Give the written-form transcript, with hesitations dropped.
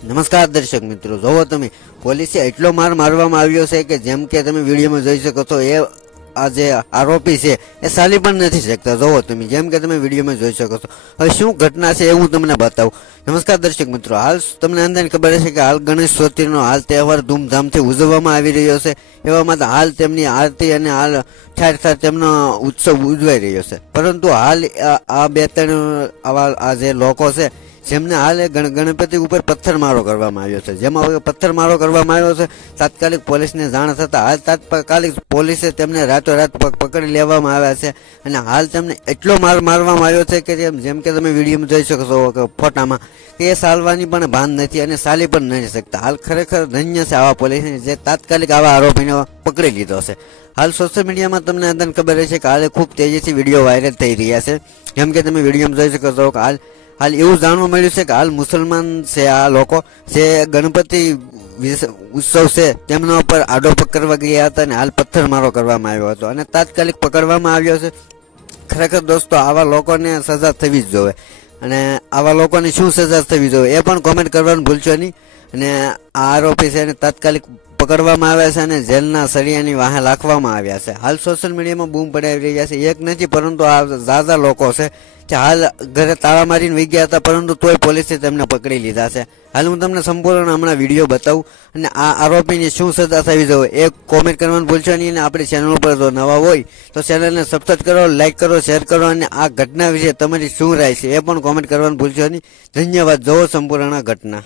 નમસ્કાર દર્શક મિત્રો, જોવો તમે પોલીસે એટલો માર મારવામાં આવ્યો છે કે જેમ કે તમે વિડીયોમાં જોઈ શકો છો એ આ જે આરોપી છે એ ચાલી પણ નથી શકતા. જોવો તમે જેમ કે તમે વિડીયોમાં જોઈ શકો છો. હવે શું ઘટના છે એ હું તમને બતાવું. નમસ્કાર દર્શક મિત્રો, હાલ તમને અંદાજ ખબર હશે કે હાલ ગણેશ ચતુર્થીનો હાલ તહેવાર ધૂમધામથી ઉજવવામાં આવી રહ્યો છે. એવામાં હાલ તેમની આરતી અને હાલ ઠેર ઠેર તેમનો ઉત્સવ ઉજવાઈ રહ્યો છે. પરંતુ હાલ આ બે ત્રણ આવા આ જે લોકો છે જેમને હાલ ગણપતિ ઉપર પથ્થરમારો કરવામાં આવ્યો છે. જેમાં પથ્થરમારો કરવામાં આવ્યો છે. તાત્કાલિક પોલીસને જાણ થતા હાલ તાત્કાલિક પોલીસે તેમને રાતોરાત પકડી લેવામાં આવ્યા છે અને હાલ તેમને એટલો માર મારવામાં આવ્યો છે કે જેમ કે તમે વિડીયોમાં જોઈ શકો છો ફોટામાં કે એ સાલવાની પણ ભાન નથી અને સાલી પણ નથી શકતા. હાલ ખરેખર ધન્ય છે આવા પોલીસને જે તાત્કાલિક આવા આરોપીને પકડી લીધો છે. હાલ સોશિયલ મીડિયામાં તમને અંદાજ ખબર છે કે હાલ ખૂબ તેજીથી વિડીયો વાયરલ થઈ રહ્યા છે. જેમ કે તમે વિડીયોમાં જોઈ શકો છો કે હાલ એવું જાણવા મળ્યું છે કે હાલ મુસલમાન છે આ લોકો જે ગણપતિ ઉત્સવ છે તેમના ઉપર આડો પકડવા ગયા હતા અને હાલ પથ્થરમારો કરવામાં આવ્યો હતો અને તાત્કાલિક પકડવામાં આવ્યો છે. ખરેખર દોસ્તો આવા લોકોને સજા થવી જ જોઈએ અને આવા લોકોને શું સજા થવી જોઈએ એ પણ કોમેન્ટ કરવાનું ભૂલશો નહીં. અને આ આરોપી છે એને તાત્કાલિક પકડવામાં આવ્યા છે અને જેલના સળિયાની વાહે રાખવામાં આવ્યા છે. હાલ સોશિયલ મીડિયામાં બૂમ પડાવી રહ્યા છે. એક નથી પરંતુ આ ઝાઝા લોકો છે કે હાલ ઘરે તાળા મારીને વહી ગયા હતા પરંતુ તોય પોલીસે તેમને પકડી લીધા છે. હાલ હું તમને સંપૂર્ણ હમણાં વિડીયો બતાવું અને આ આરોપીની શું સજા થવી જોઈએ એ કોમેન્ટ કરવાનું ભૂલશો નહીં. અને આપણી ચેનલ ઉપર જો નવા હોય તો ચેનલને સબસ્ક્રાઇબ કરો, લાઇક કરો, શેર કરો અને આ ઘટના વિશે તમારી શું રાય છે એ પણ કોમેન્ટ કરવાનું ભૂલશો નહીં. ધન્યવાદ. જોવો સંપૂર્ણ ઘટના.